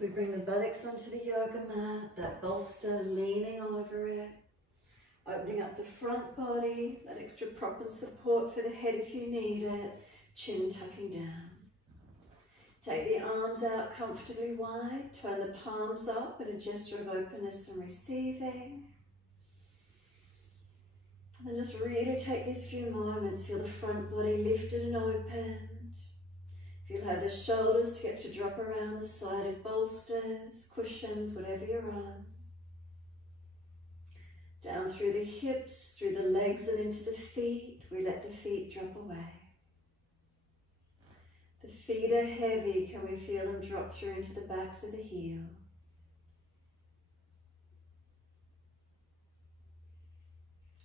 As we bring the buttocks onto the yoga mat, that bolster leaning over it, opening up the front body, that extra prop and support for the head if you need it, chin tucking down. Take the arms out comfortably wide, turn the palms up in a gesture of openness and receiving. And just really take these few moments, feel the front body lifted and opened. Feel how the shoulders get to drop around the side of bolsters, cushions, whatever you're on. Down through the hips, through the legs and into the feet. We let the feet drop away. The feet are heavy. Can we feel them drop through into the backs of the heels?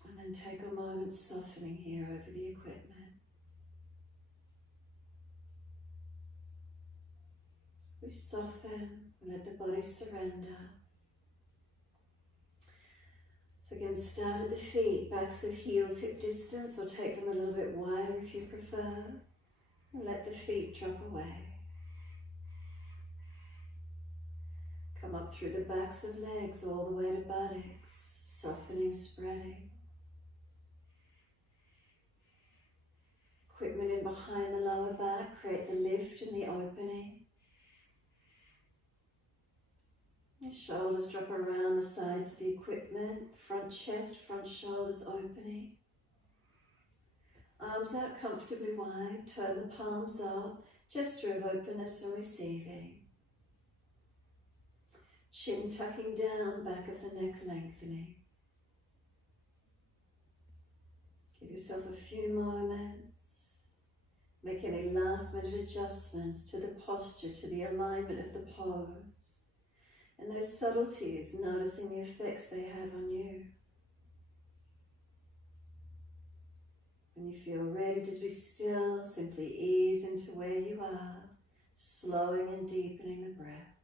And then take a moment softening here over the equipment. We soften, we let the body surrender. So again, start at the feet, backs of heels hip distance, or take them a little bit wider if you prefer. And let the feet drop away. Come up through the backs of legs all the way to buttocks, softening, spreading. Equipment in behind the lower back, create the lift and the opening. The shoulders drop around the sides of the equipment, front chest, front shoulders opening. Arms out comfortably wide, turn the palms up, gesture of openness and receiving. Chin tucking down, back of the neck lengthening. Give yourself a few moments. Make any last minute adjustments to the posture, to the alignment of the pose. And those subtleties, noticing the effects they have on you. When you feel ready to be still, simply ease into where you are, slowing and deepening the breath.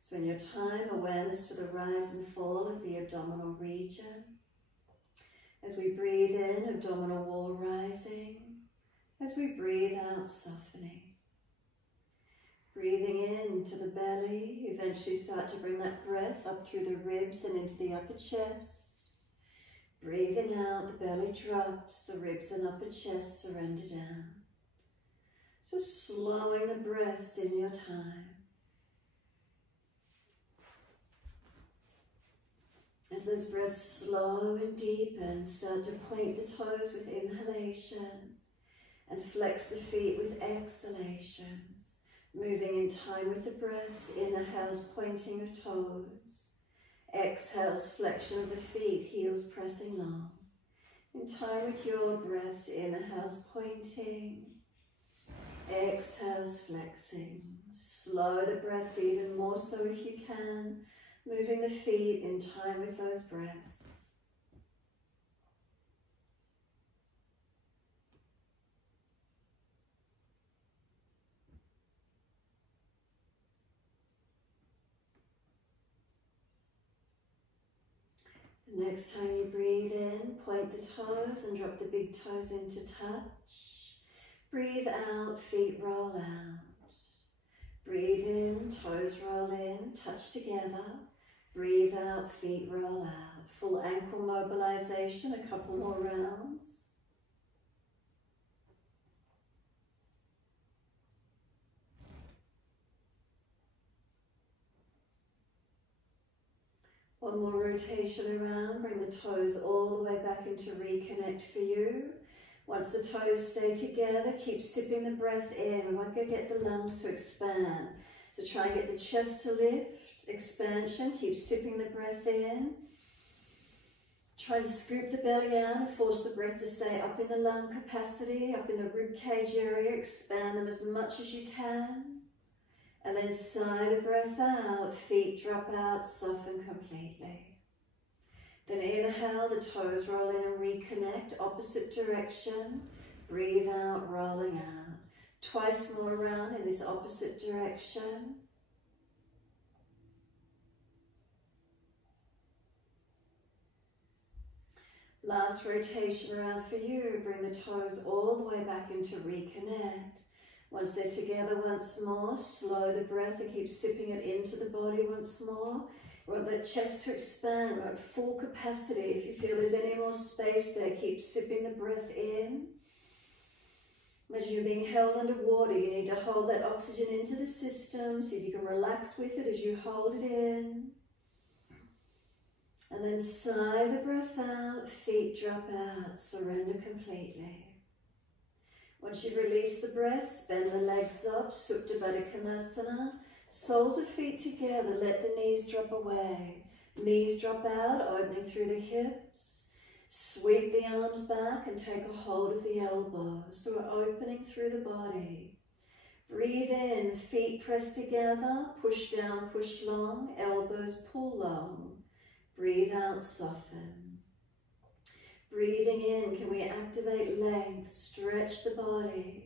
So in your time, awareness to the rise and fall of the abdominal region. As we breathe in, abdominal wall rising. As we breathe out, softening. Breathing into the belly, eventually start to bring that breath up through the ribs and into the upper chest. Breathing out, the belly drops, the ribs and upper chest surrender down. So slowing the breaths in your time. As those breaths slow and deepen, start to point the toes with inhalation and flex the feet with exhalations. Moving in time with the breaths, inhales, pointing of toes. Exhales, flexion of the feet, heels pressing long. In time with your breaths, inhales, pointing. Exhales, flexing. Slow the breaths even more so if you can. Moving the feet in time with those breaths. Next time you breathe in, point the toes and drop the big toes into touch. Breathe out, feet roll out. Breathe in, toes roll in, touch together. Breathe out, feet roll out. Full ankle mobilization, a couple more rounds. One more rotation around, bring the toes all the way back into reconnect for you. Once the toes stay together, keep sipping the breath in. We want to get the lungs to expand. So try and get the chest to lift, expansion, keep sipping the breath in. Try to scoop the belly out and force the breath to stay up in the lung capacity, up in the rib cage area, expand them as much as you can. And then sigh the breath out, feet drop out, soften completely. Then inhale, the toes roll in and reconnect, opposite direction. Breathe out, rolling out. Twice more around in this opposite direction. Last rotation around for you, bring the toes all the way back into reconnect. Once they're together once more, slow the breath and keep sipping it into the body once more. We want the chest to expand. We want full capacity. If you feel there's any more space there, keep sipping the breath in. Imagine you're being held underwater. You need to hold that oxygen into the system. See if you can relax with it as you hold it in. And then sigh the breath out, feet drop out, surrender completely. Once you've released the breath, bend the legs up, Supta Baddha Konasana. Soles of feet together, let the knees drop away. Knees drop out, opening through the hips. Sweep the arms back and take a hold of the elbows. So we're opening through the body. Breathe in, feet press together, push down, push long, elbows pull long. Breathe out, soften. Breathing in, can we activate length, stretch the body.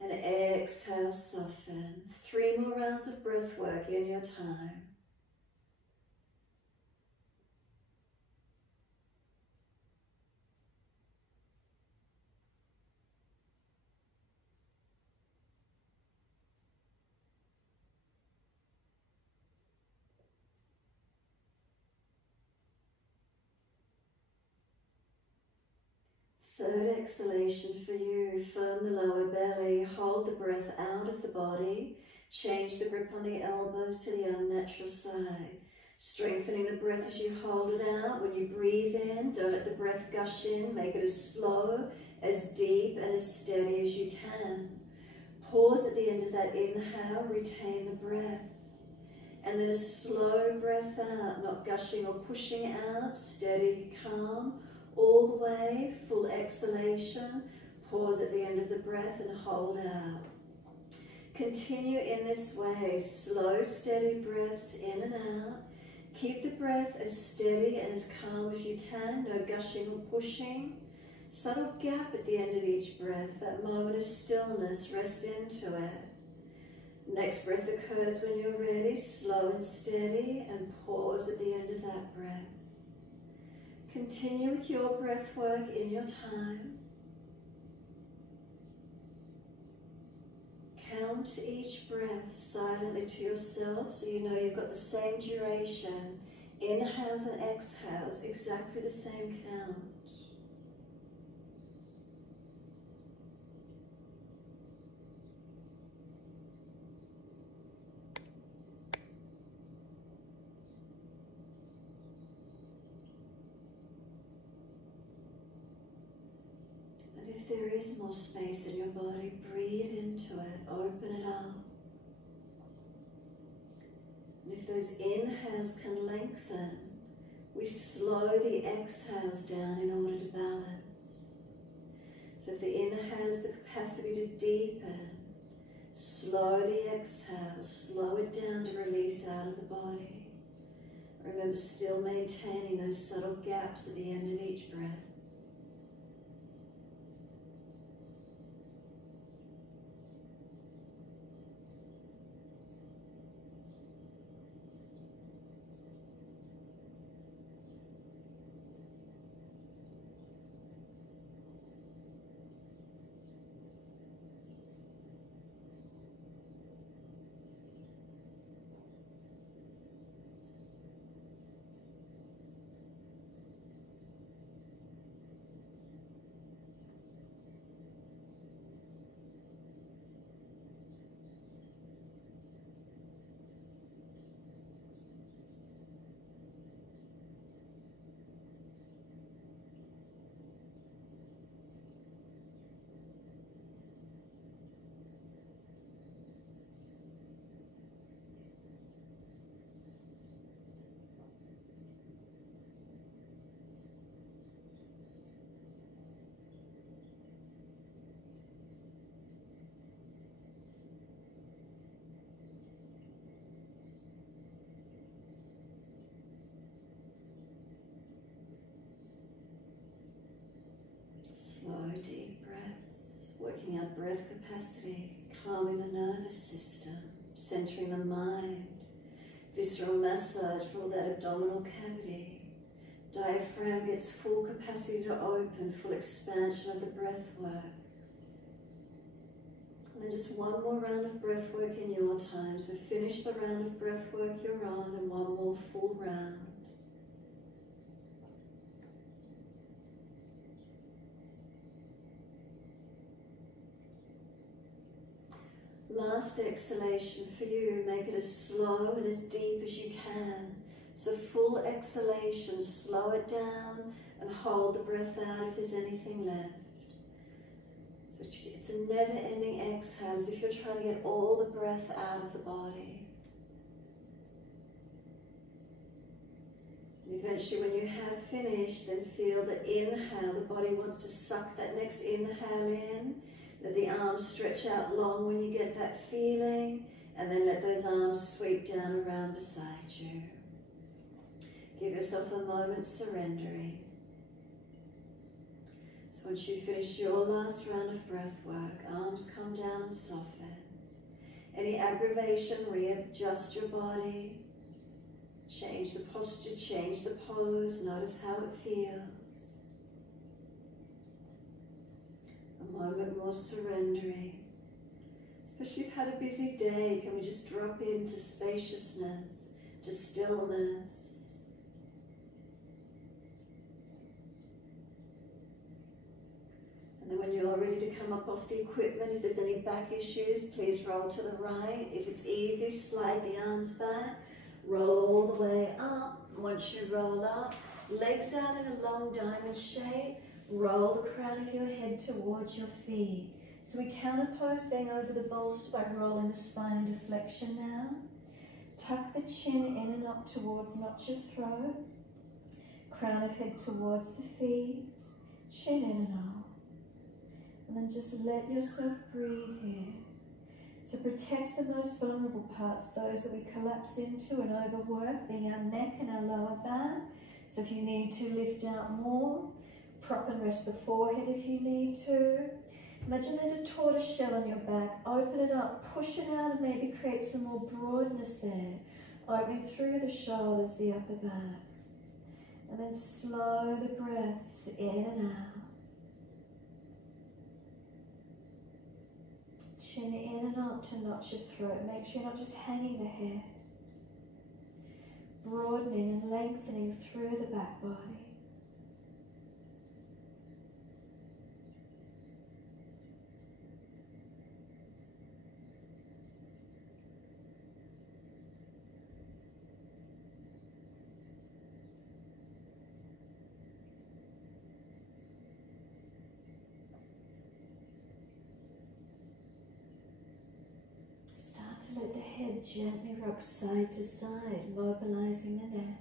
And exhale, soften. 3 more rounds of breath work in your time. Third exhalation for you, firm the lower belly, hold the breath out of the body, change the grip on the elbows to the unnatural side. Strengthening the breath as you hold it out. When you breathe in, don't let the breath gush in, make it as slow, as deep and as steady as you can. Pause at the end of that inhale, retain the breath. And then a slow breath out, not gushing or pushing out, steady, calm. All the way, full exhalation. Pause at the end of the breath and hold out. Continue in this way, slow, steady breaths in and out. Keep the breath as steady and as calm as you can, no gushing or pushing. Subtle gap at the end of each breath, that moment of stillness, rest into it. Next breath occurs when you're ready, slow and steady, and pause at the end of that breath. Continue with your breath work in your time. Count each breath silently to yourself so you know you've got the same duration. Inhales and exhales, exactly the same count. If there is more space in your body, breathe into it, open it up. And if those inhales can lengthen, we slow the exhales down in order to balance. So if the inhale has the capacity to deepen, slow the exhale, slow it down to release out of the body. Remember, still maintaining those subtle gaps at the end of each breath. Slow, deep breaths, working out breath capacity, calming the nervous system, centering the mind, visceral massage for all that abdominal cavity. Diaphragm gets full capacity to open, full expansion of the breath work. And then just one more round of breath work in your time. So finish the round of breath work you're on and one more full round. Last exhalation for you, make it as slow and as deep as you can. So full exhalation, slow it down and hold the breath out if there's anything left. So it's a never-ending exhale, as if you're trying to get all the breath out of the body. And eventually when you have finished, then feel the inhale. The body wants to suck that next inhale in. Let the arms stretch out long when you get that feeling, and then let those arms sweep down around beside you. Give yourself a moment surrendering. So once you finish your last round of breath work, arms come down and soften. Any aggravation, readjust your body. Change the posture, change the pose, notice how it feels. A moment more surrendering. Especially if you've had a busy day, can we just drop into spaciousness, to stillness? And then when you're ready to come up off the equipment, if there's any back issues, please roll to the right. If it's easy, slide the arms back, roll all the way up. Once you roll up, legs out in a long diamond shape. Roll the crown of your head towards your feet. So we counterpose, bang over the bolster by rolling the spine into flexion now. Tuck the chin in and up towards, not your throat. Crown of head towards the feet. Chin in and up. And then just let yourself breathe here. So protect the most vulnerable parts, those that we collapse into and overwork, being our neck and our lower back. So if you need to lift out more, prop and rest the forehead if you need to. Imagine there's a tortoise shell on your back. Open it up, push it out, and maybe create some more broadness there. Opening through the shoulders, the upper back. And then slow the breaths in and out. Chin in and up to notch your throat. Make sure you're not just hanging the head. Broadening and lengthening through the back body. Let the head gently rock side to side, mobilizing the neck.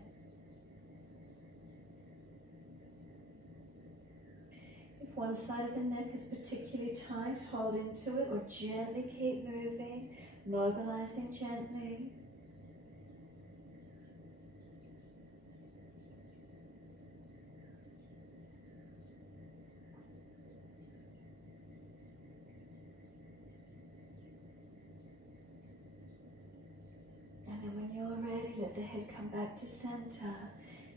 If one side of the neck is particularly tight, hold into it or gently keep moving, mobilizing gently. And when you're ready, let the head come back to center.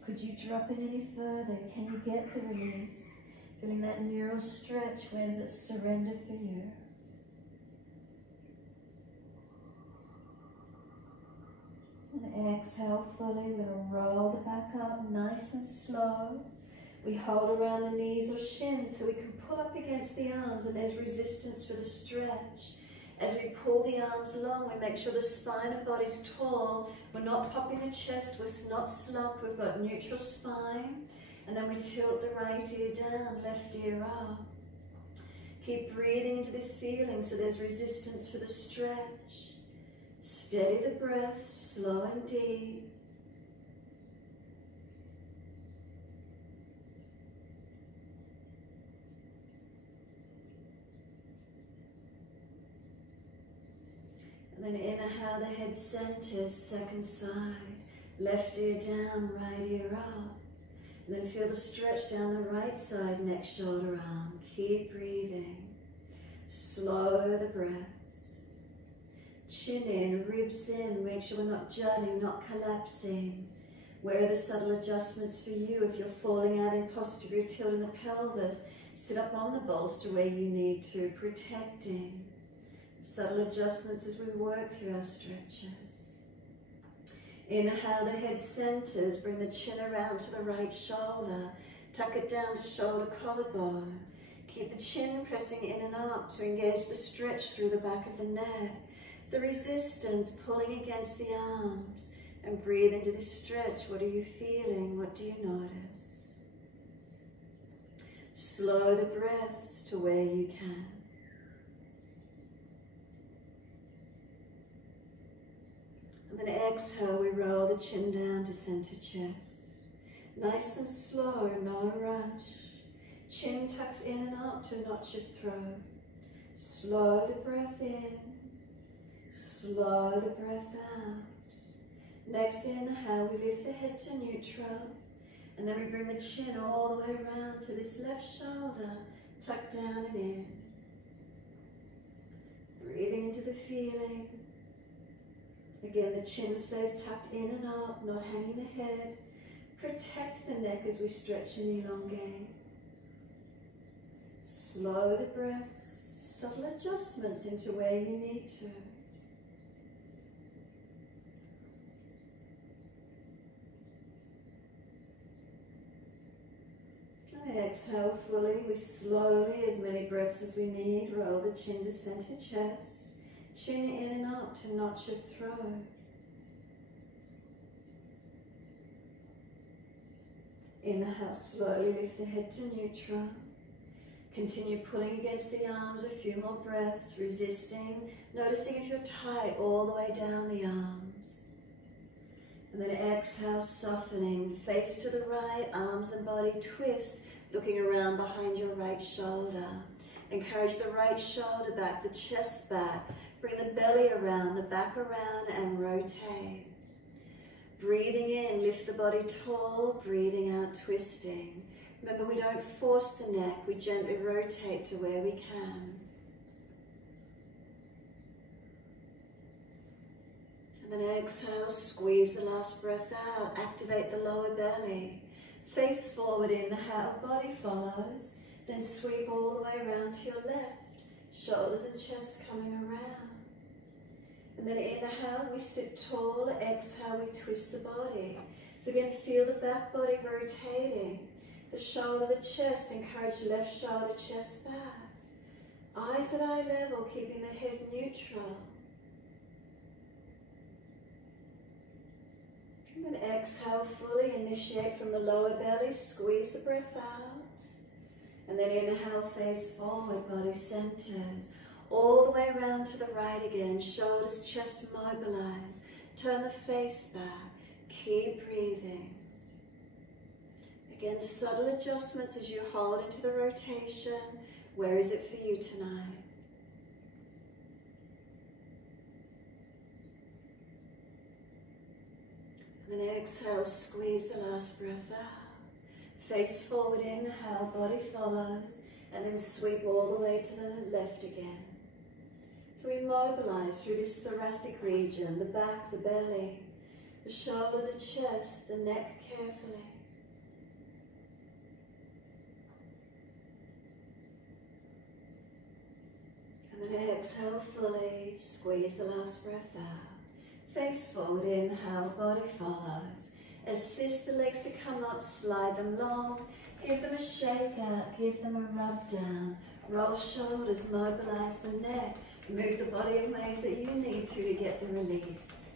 Could you drop it any further? Can you get the release? Feeling that neural stretch, where does it surrender for you? And exhale fully, we're going to roll the back up nice and slow. We hold around the knees or shins so we can pull up against the arms, and there's resistance for the stretch. As we pull the arms along, we make sure the spine and body's tall. We're not popping the chest, we're not slumped, we've got neutral spine. And then we tilt the right ear down, left ear up. Keep breathing into this feeling so there's resistance for the stretch. Steady the breath, slow and deep. And then inhale, the head centers, second side. Left ear down, right ear up. And then feel the stretch down the right side, neck, shoulder, arm. Keep breathing. Slow the breath. Chin in, ribs in. Make sure we're not jutting, not collapsing. Where are the subtle adjustments for you? If you're falling out in posture, you're tilting the pelvis, sit up on the bolster where you need to, protecting. Subtle adjustments as we work through our stretches. Inhale, the head centers. Bring the chin around to the right shoulder. Tuck it down to shoulder collarbone. Keep the chin pressing in and up to engage the stretch through the back of the neck. The resistance pulling against the arms. And breathe into the stretch. What are you feeling? What do you notice? Slow the breaths to where you can. And then exhale, we roll the chin down to center chest. Nice and slow, no rush. Chin tucks in and up to notch your throat. Slow the breath in. Slow the breath out. Next inhale, we lift the head to neutral. And then we bring the chin all the way around to this left shoulder. Tuck down and in. Breathing into the feeling. Again, the chin stays tucked in and up, not hanging the head. Protect the neck as we stretch and elongate. Slow the breaths, subtle adjustments into where you need to. And exhale fully. We slowly, as many breaths as we need, roll the chin to center chest. Chin in and up to notch your throat. Inhale, slowly lift the head to neutral. Continue pulling against the arms, a few more breaths, resisting, noticing if you're tight all the way down the arms. And then exhale, softening, face to the right, arms and body twist, looking around behind your right shoulder. Encourage the right shoulder back, the chest back. Bring the belly around, the back around, and rotate. Breathing in, lift the body tall, breathing out, twisting. Remember, we don't force the neck, we gently rotate to where we can. And then exhale, squeeze the last breath out, activate the lower belly. Face forward, inhale, body follows, then sweep all the way around to your left. Shoulders and chest coming around. And then inhale, we sit tall. Exhale, we twist the body. So again, feel the back body rotating. The shoulder, the chest, encourage left shoulder, chest back. Eyes at eye level, keeping the head neutral. And then exhale fully, initiate from the lower belly, squeeze the breath out. And then inhale, face forward, body centers. All the way around to the right again, shoulders, chest mobilize. Turn the face back, keep breathing. Again, subtle adjustments as you hold into the rotation. Where is it for you tonight? And then exhale, squeeze the last breath out. Face forward, inhale, body follows, and then sweep all the way to the left again. So we mobilize through this thoracic region, the back, the belly, the shoulder, the chest, the neck carefully. And then exhale fully, squeeze the last breath out. Face forward, inhale, body follows. Assist the legs to come up, slide them long, give them a shake out, give them a rub down. Roll shoulders, mobilize the neck. Move the body in ways that you need to get the release.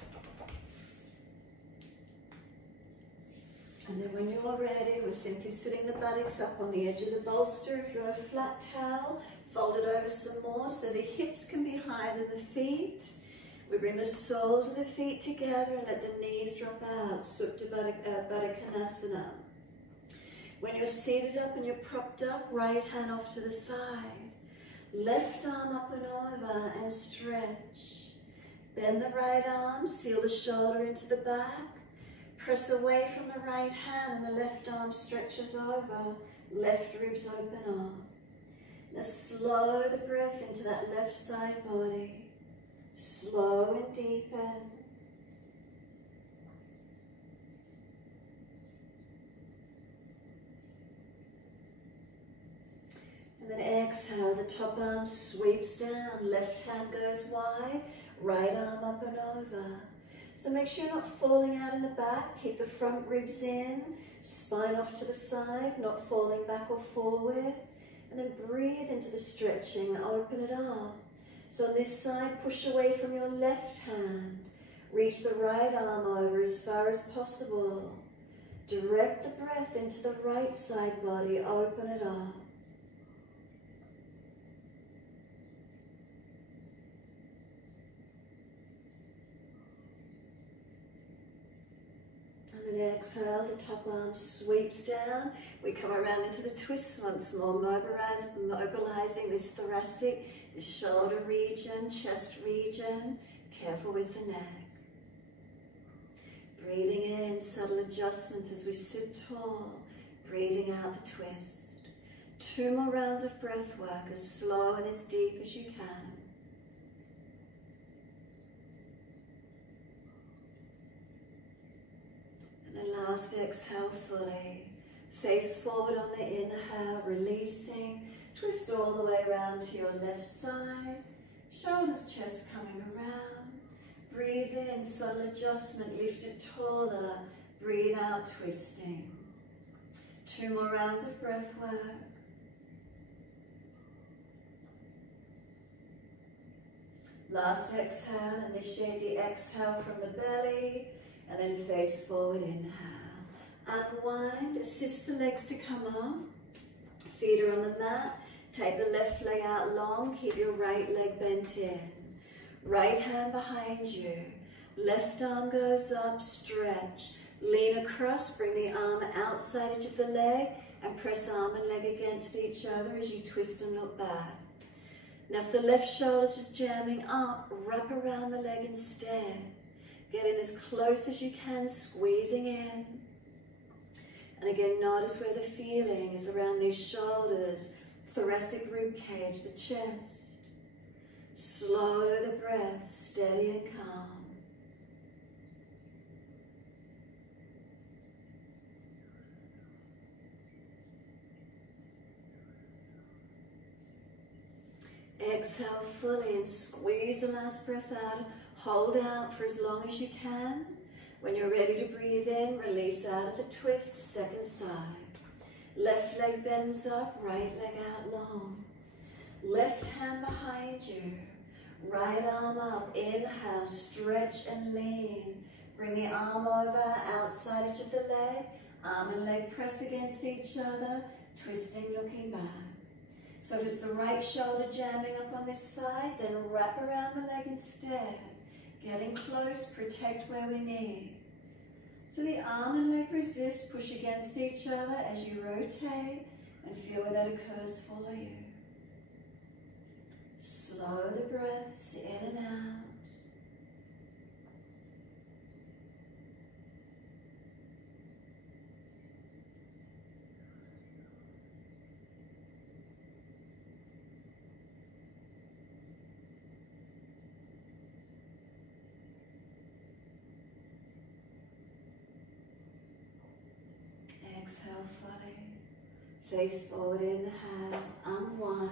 And then when you're ready, we're simply sitting the buttocks up on the edge of the bolster. If you're on a flat towel, fold it over some more so the hips can be higher than the feet. We bring the soles of the feet together and let the knees drop out. Supta Baddha Konasana. When you're seated up and you're propped up, right hand off to the side. Left arm up and over and stretch. Bend the right arm, seal the shoulder into the back. Press away from the right hand and the left arm stretches over. Left ribs open up. Now slow the breath into that left side body. Slow and deepen. And then exhale, the top arm sweeps down, left hand goes wide, right arm up and over. So make sure you're not falling out in the back, keep the front ribs in, spine off to the side, not falling back or forward. And then breathe into the stretching, open it up. So on this side, push away from your left hand. Reach the right arm over as far as possible. Direct the breath into the right side body, open it up. And then exhale, the top arm sweeps down. We come around into the twist once more, mobilizing this thoracic, this shoulder region, chest region. Careful with the neck. Breathing in, subtle adjustments as we sit tall. Breathing out the twist. 2 more rounds of breath work, as slow and as deep as you can. And then last exhale fully. Face forward on the inhale, releasing. Twist all the way around to your left side. Shoulders, chest coming around. Breathe in, subtle adjustment, lift it taller. Breathe out, twisting. 2 more rounds of breath work. Last exhale, initiate the exhale from the belly, and then face forward, inhale. Unwind, assist the legs to come up. Feet are on the mat. Take the left leg out long, keep your right leg bent in. Right hand behind you. Left arm goes up, stretch. Lean across, bring the arm outside edge of the leg, and press arm and leg against each other as you twist and look back. Now if the left shoulder's just jamming up, wrap around the leg instead. Get in as close as you can, squeezing in. And again, notice where the feeling is around these shoulders, thoracic rib cage, the chest. Slow the breath, steady and calm. Exhale fully and squeeze the last breath out. Hold out for as long as you can. When you're ready to breathe in, release out of the twist, second side. Left leg bends up, right leg out long. Left hand behind you. Right arm up, inhale, stretch and lean. Bring the arm over, outside edge of the leg. Arm and leg press against each other, twisting, looking back. So if it's the right shoulder jamming up on this side, then wrap around the leg instead. Getting close, protect where we need. So the arm and leg resist, push against each other as you rotate, and feel where that occurs, follow you. Slow the breaths in and out. Exhale fully. Face forward, inhale, unwind.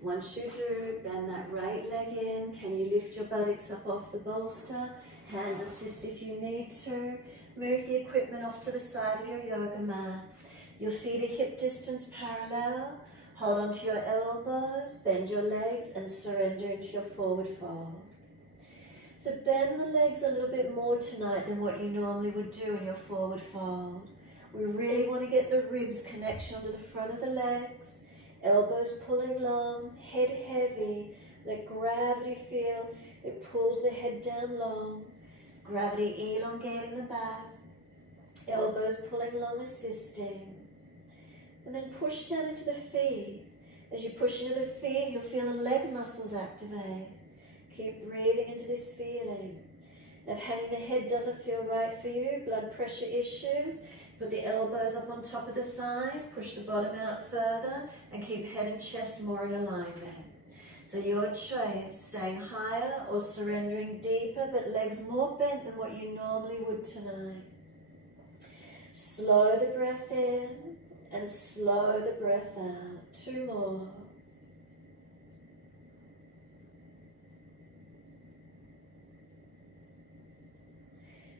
Once you do, bend that right leg in. Can you lift your buttocks up off the bolster? Hands assist if you need to. Move the equipment off to the side of your yoga mat. Your feet are hip distance parallel. Hold onto your elbows, bend your legs and surrender into your forward fold. So bend the legs a little bit more tonight than what you normally would do in your forward fold. We really want to get the ribs connection onto the front of the legs. Elbows pulling long, head heavy. Let gravity feel. It pulls the head down long. Gravity elongating the back. Elbows pulling long, assisting. And then push down into the feet. As you push into the feet, you'll feel the leg muscles activate. Keep breathing into this feeling. Now, if hanging the head doesn't feel right for you, blood pressure issues, put the elbows up on top of the thighs, push the bottom out further, and keep head and chest more in alignment. So your choice, staying higher or surrendering deeper, but legs more bent than what you normally would tonight. Slow the breath in and slow the breath out. 2 more.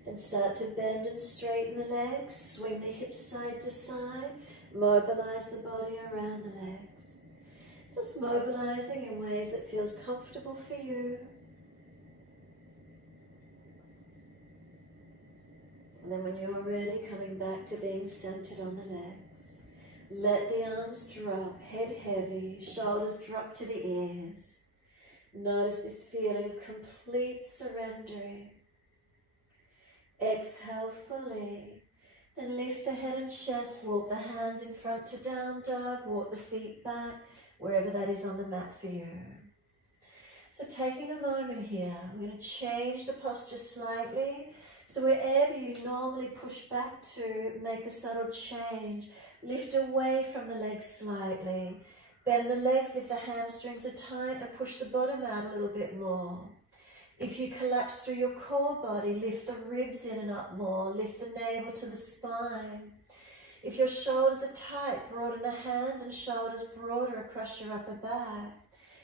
And start to bend and straighten the legs, swing the hips side to side, mobilise the body around the legs. Just mobilising in ways that feels comfortable for you. And then when you're ready, coming back to being centred on the legs. Let the arms drop, head heavy, shoulders drop to the ears. Notice this feeling of complete surrendering. Exhale fully. Then lift the head and chest, walk the hands in front to down dog, walk the feet back, wherever that is on the mat for you. So taking a moment here, I'm going to change the posture slightly. So wherever you normally push back to, make a subtle change. Lift away from the legs slightly. Bend the legs if the hamstrings are tight and push the bottom out a little bit more. If you collapse through your core body, lift the ribs in and up more. Lift the navel to the spine. If your shoulders are tight, broaden the hands and shoulders broader across your upper back.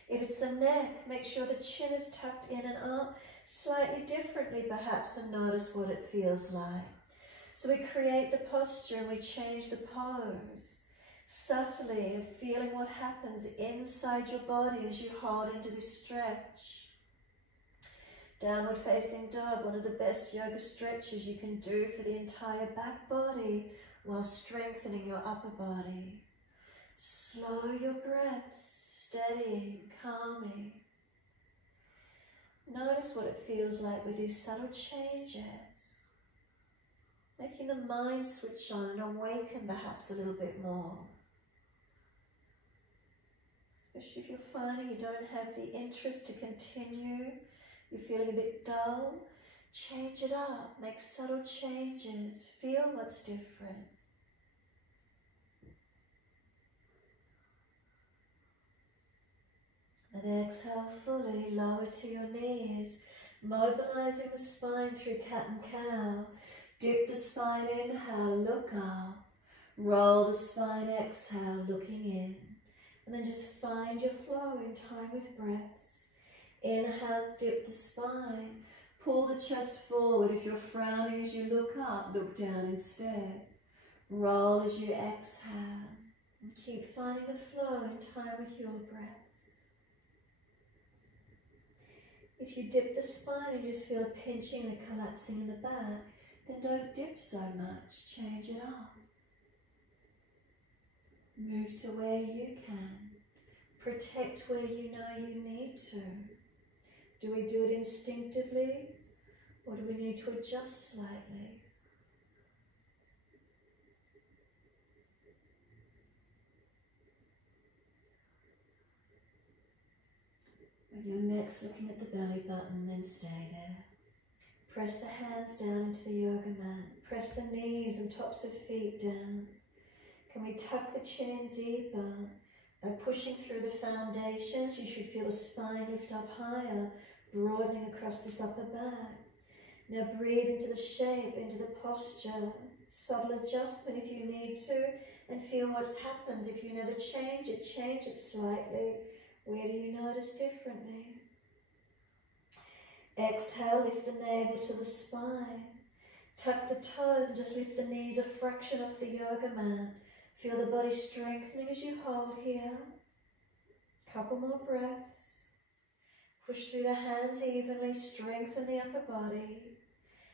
If it's the neck, make sure the chin is tucked in and up, slightly differently perhaps, and notice what it feels like. So we create the posture and we change the pose. Subtly, of feeling what happens inside your body as you hold into this stretch. Downward facing dog, one of the best yoga stretches you can do for the entire back body while strengthening your upper body. Slow your breaths, steadying, calming. Notice what it feels like with these subtle changes. Making the mind switch on and awaken perhaps a little bit more. Especially if you're finding you don't have the interest to continue, you're feeling a bit dull, change it up, make subtle changes, feel what's different. And exhale fully, lower to your knees, mobilizing the spine through cat and cow. Dip the spine, inhale, look up. Roll the spine, exhale, looking in. And then just find your flow in time with breaths. Inhales, dip the spine. Pull the chest forward. If you're frowning as you look up, look down instead. Roll as you exhale. And keep finding the flow in time with your breaths. If you dip the spine and you just feel a pinching and a collapsing in the back, then don't dip so much. Change it up. Move to where you can. Protect where you know you need to. Do we do it instinctively, or do we need to adjust slightly? When your neck's looking at the belly button, then stay there. Press the hands down into the yoga mat. Press the knees and tops of feet down. Can we tuck the chin in deeper? By pushing through the foundations, you should feel the spine lift up higher, broadening across this upper back. Now breathe into the shape, into the posture. Subtle adjustment if you need to, and feel what happens. If you never change it slightly. Where do you notice differently? Exhale, lift the navel to the spine. Tuck the toes and just lift the knees a fraction off the yoga mat. Feel the body strengthening as you hold here. Couple more breaths. Push through the hands evenly, strengthen the upper body.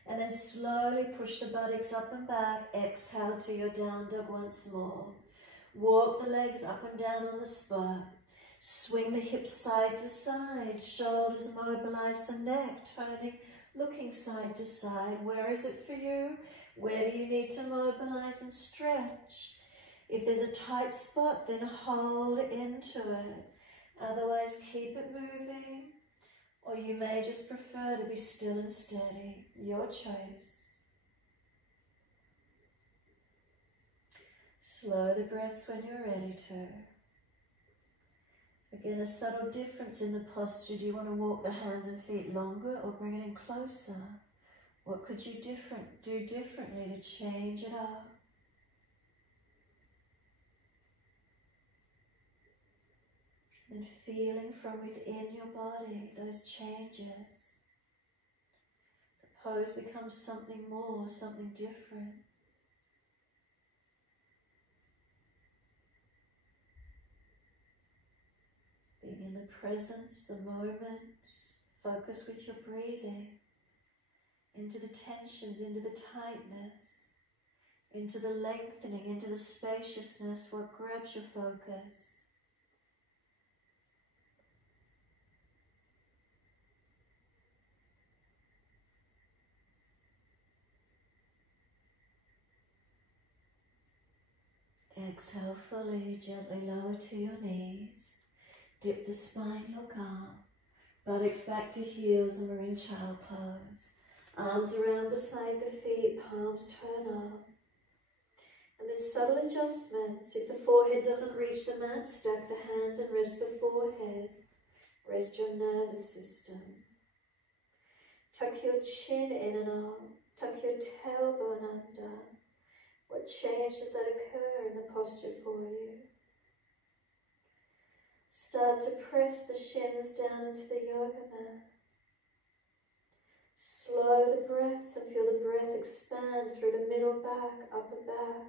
And then slowly push the buttocks up and back. Exhale to your down dog once more. Walk the legs up and down on the spot. Swing the hips side to side. Shoulders mobilize the neck, turning, looking side to side. Where is it for you? Where do you need to mobilize and stretch? If there's a tight spot, then hold into it. Otherwise, keep it moving. Or you may just prefer to be still and steady. Your choice. Slow the breaths when you're ready to. Again, a subtle difference in the posture. Do you want to walk the hands and feet longer or bring it in closer? What could you do differently to change it up? And feeling from within your body those changes. The pose becomes something more, something different. Being in the presence, the moment, focus with your breathing into the tensions, into the tightness, into the lengthening, into the spaciousness, what grabs your focus. Exhale fully, gently lower to your knees. Dip the spine, look up. Buttocks back to heels, and we're in child pose. Arms around beside the feet, palms turn up. And then subtle adjustments. If the forehead doesn't reach the mat, stack the hands and rest the forehead. Rest your nervous system. Tuck your chin in and out. Tuck your tailbone under. What change does that occur in the posture for you? Start to press the shins down into the yoga mat. Slow the breaths and feel the breath expand through the middle back, upper back.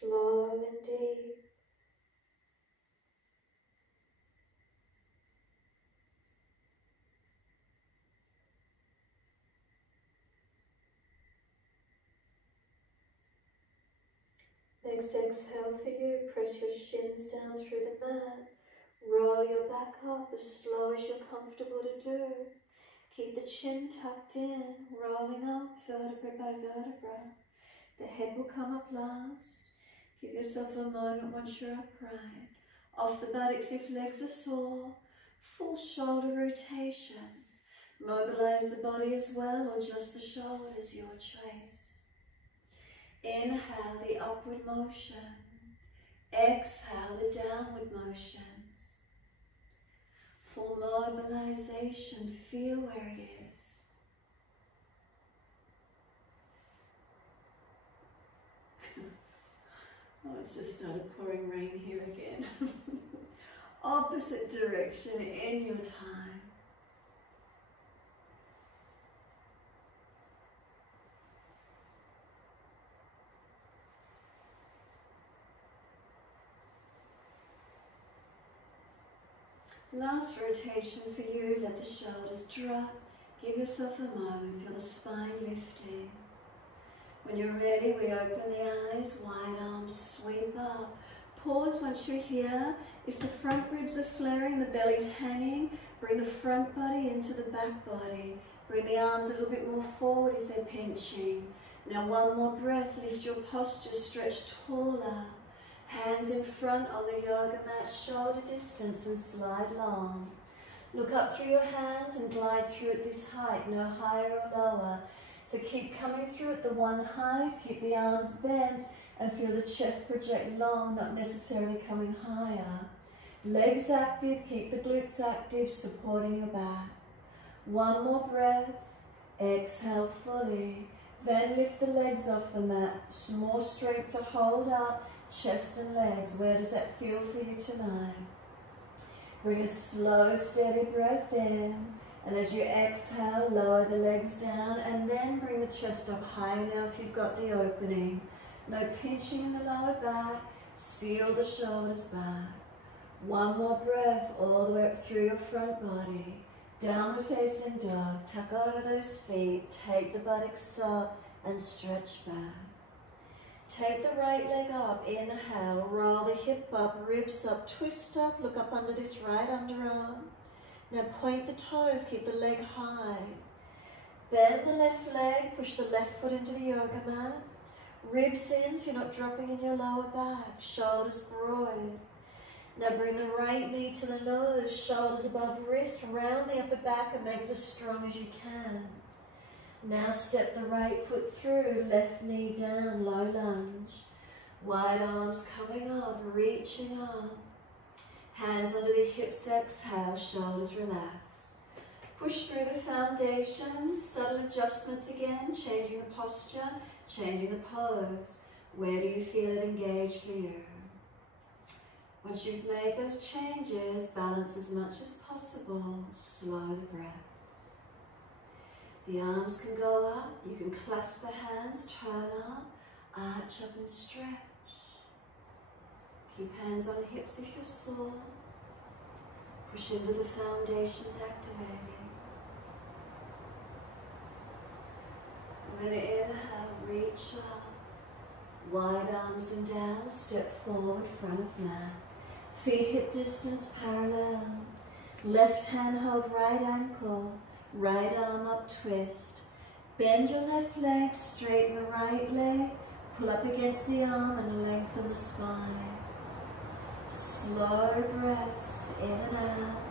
Slow and deep. Next exhale for you, press your shins down through the mat. Roll your back up as slow as you're comfortable to do. Keep the chin tucked in, rolling up vertebra by vertebra. The head will come up last. Give yourself a moment once you're upright. Off the buttocks if legs are sore. Full shoulder rotations. Mobilise the body as well, or just the shoulders, your choice. Inhale the upward motion. Exhale the downward motions. For mobilization, feel where it is. Oh, it's just started pouring rain here again. Opposite direction in your time. Last rotation for you, let the shoulders drop. Give yourself a moment, feel the spine lifting. When you're ready, we open the eyes, wide arms sweep up. Pause once you're here. If the front ribs are flaring, the belly's hanging, bring the front body into the back body. Bring the arms a little bit more forward if they're pinching. Now one more breath, lift your posture, stretch taller. Hands in front on the yoga mat, shoulder distance and slide long. Look up through your hands and glide through at this height, no higher or lower. So keep coming through at the one height, keep the arms bent and feel the chest project long, not necessarily coming higher. Legs active, keep the glutes active, supporting your back. One more breath, exhale fully. Then lift the legs off the mat, more strength to hold up. Chest and legs, where does that feel for you tonight? Bring a slow, steady breath in, and as you exhale, lower the legs down, and then bring the chest up high enough if you've got the opening. No pinching in the lower back, seal the shoulders back. One more breath all the way up through your front body. Downward facing dog, tuck over those feet, take the buttocks up and stretch back. Take the right leg up, inhale, roll the hip up, ribs up, twist up, look up under this right underarm. Now point the toes, keep the leg high. Bend the left leg, push the left foot into the yoga mat. Ribs in so you're not dropping in your lower back, shoulders broad. Now bring the right knee to the nose, shoulders above wrist, round the upper back and make it as strong as you can. Now step the right foot through, left knee down, low lunge. Wide arms coming up, reaching up. Hands under the hips, exhale, shoulders relax. Push through the foundation, subtle adjustments again, changing the posture, changing the pose. Where do you feel it engage for you? Once you've made those changes, balance as much as possible, slow the breaths. The arms can go up. You can clasp the hands, turn up, arch up and stretch. Keep hands on hips if you're sore. Push into the foundations, activating. And then inhale, reach up. Wide arms and down, step forward, front of mat. Feet hip distance parallel. Left hand hold right ankle. Right arm up, twist. Bend your left leg, straighten the right leg. Pull up against the arm and lengthen the spine. Slow breaths in and out.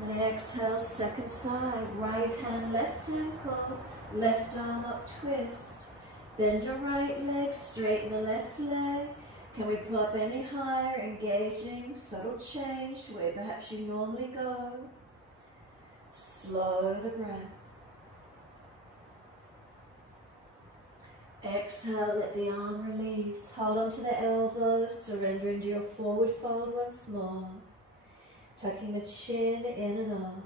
And then exhale, second side. Right hand, left ankle. Left arm up, twist. Bend your right leg, straighten the left leg. Can we pull up any higher, engaging, subtle change to where perhaps you normally go. Slow the breath. Exhale, let the arm release. Hold on to the elbows, surrender into your forward fold once more. Tucking the chin in and up.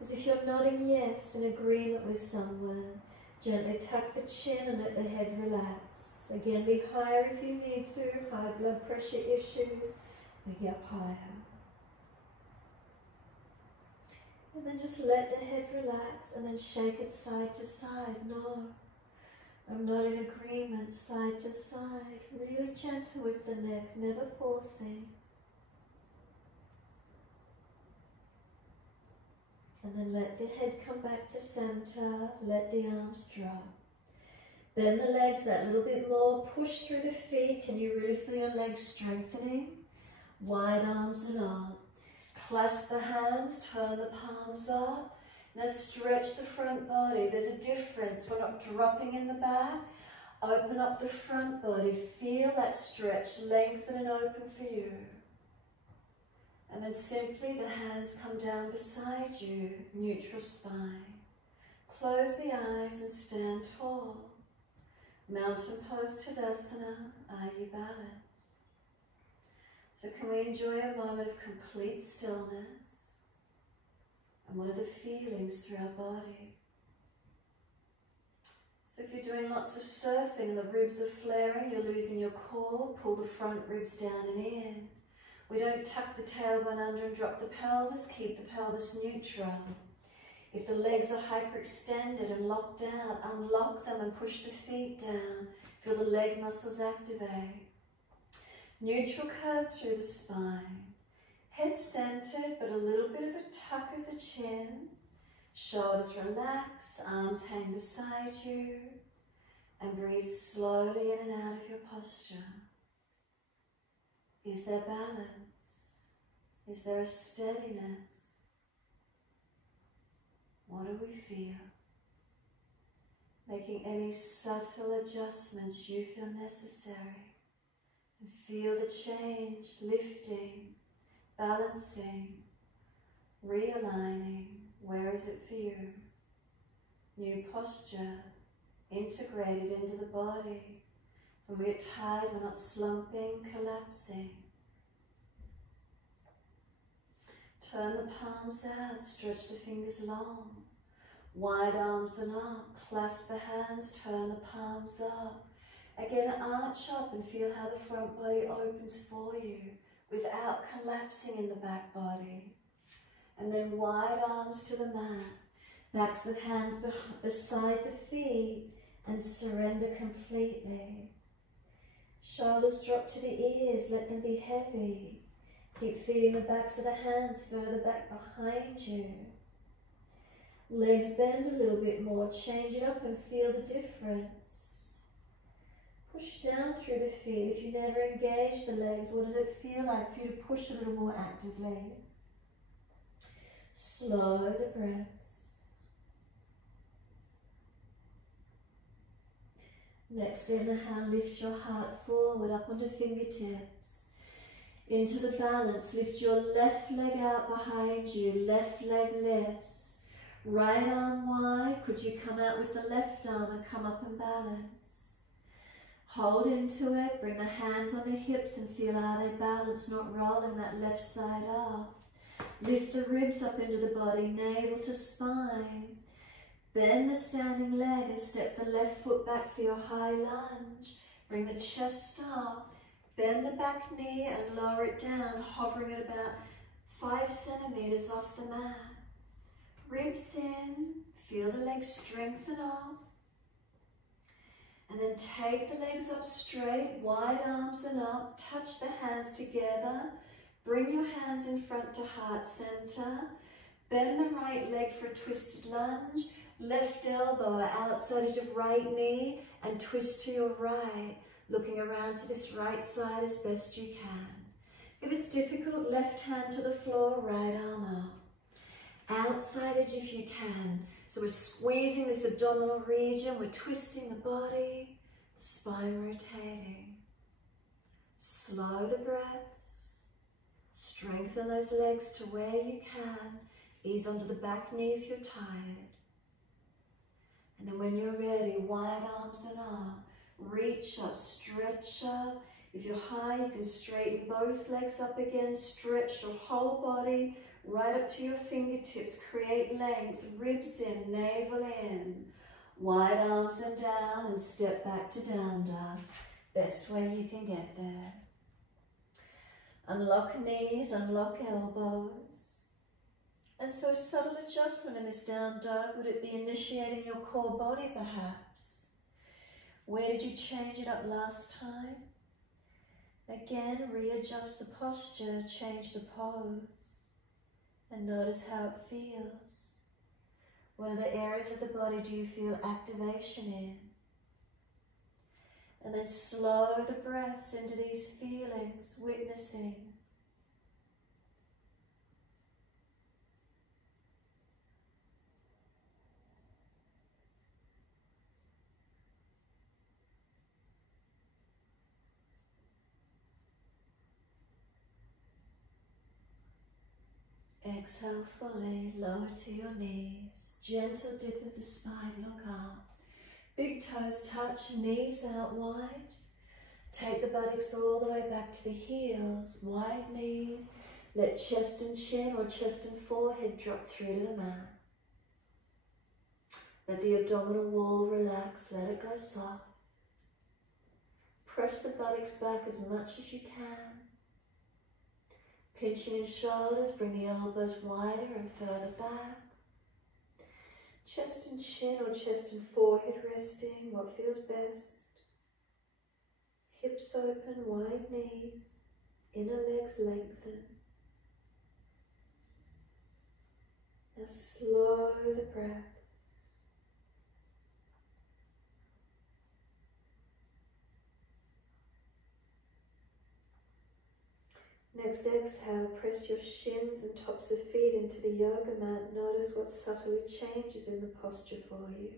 As if you're nodding yes in agreement with someone. Gently tuck the chin and let the head relax. Again, be higher if you need to. High blood pressure issues, maybe up higher. And then just let the head relax and then shake it side to side. No, I'm not in agreement, side to side. Really gentle with the neck, never forcing. And then let the head come back to center, let the arms drop. Bend the legs that little bit more, push through the feet. Can you really feel your legs strengthening? Wide arms and up. Clasp the hands, turn the palms up. Now stretch the front body. There's a difference. We're not dropping in the back. Open up the front body. Feel that stretch, lengthen and open for you. And then simply the hands come down beside you, neutral spine. Close the eyes and stand tall. Mountain pose Tadasana, are you balanced? So can we enjoy a moment of complete stillness? And what are the feelings through our body? So if you're doing lots of surfing and the ribs are flaring, you're losing your core, pull the front ribs down and in. We don't tuck the tailbone under and drop the pelvis, keep the pelvis neutral. If the legs are hyperextended and locked out, unlock them and push the feet down. Feel the leg muscles activate. Neutral curves through the spine. Head centered, but a little bit of a tuck of the chin. Shoulders relax, arms hang beside you. And breathe slowly in and out of your posture. Is there balance? Is there a steadiness? What do we feel? Making any subtle adjustments you feel necessary. And feel the change, lifting, balancing, realigning. Where is it for you? New posture, integrated into the body. When we get tired, we're not slumping, collapsing. Turn the palms out, stretch the fingers long. Wide arms and up, clasp the hands, turn the palms up. Again, arch up and feel how the front body opens for you without collapsing in the back body. And then wide arms to the mat, backs of hands beside the feet, and surrender completely. Shoulders drop to the ears, let them be heavy. Keep feeling the backs of the hands further back behind you. Legs bend a little bit more, change it up and feel the difference. Push down through the feet. If you never engage the legs, what does it feel like for you to push a little more actively? Slow the breaths. Next inhale, lift your heart forward up onto fingertips. Into the balance, lift your left leg out behind you, left leg lifts. Right arm wide, could you come out with the left arm and come up and balance? Hold into it, bring the hands on the hips and feel how they balance, not rolling that left side up. Lift the ribs up into the body, navel to spine. Bend the standing leg and step the left foot back for your high lunge. Bring the chest up. Bend the back knee and lower it down, hovering at about 5 centimeters off the mat. Ribs in, feel the legs strengthen up. And then take the legs up straight, wide arms and up, touch the hands together. Bring your hands in front to heart center. Bend the right leg for a twisted lunge. Left elbow outside edge of right knee and twist to your right, looking around to this right side as best you can. If it's difficult, left hand to the floor, right arm up. Outside edge if you can. So we're squeezing this abdominal region, we're twisting the body, the spine rotating. Slow the breaths. Strengthen those legs to where you can. Ease under the back knee if you're tired. And then when you're ready, wide arms and up. Reach up, stretch up. If you're high, you can straighten both legs up again. Stretch your whole body right up to your fingertips. Create length, ribs in, navel in. Wide arms and down and step back to down dog. Best way you can get there. Unlock knees, unlock elbows. And so a subtle adjustment in this down dog, would it be initiating your core body perhaps? Where did you change it up last time? Again, readjust the posture, change the pose, and notice how it feels. What other areas of the body do you feel activation in? And then slow the breaths into these feelings, witnessing. Exhale fully, lower to your knees. Gentle dip of the spine, look up. Big toes touch, knees out wide. Take the buttocks all the way back to the heels, wide knees. Let chest and chin or chest and forehead drop through to the mat. Let the abdominal wall relax, let it go soft. Press the buttocks back as much as you can. Pinching in shoulders, bring the elbows wider and further back. Chest and chin or chest and forehead resting, what feels best. Hips open, wide knees, inner legs lengthen. Now slow the breath. Next exhale, press your shins and tops of feet into the yoga mat. Notice what subtly changes in the posture for you.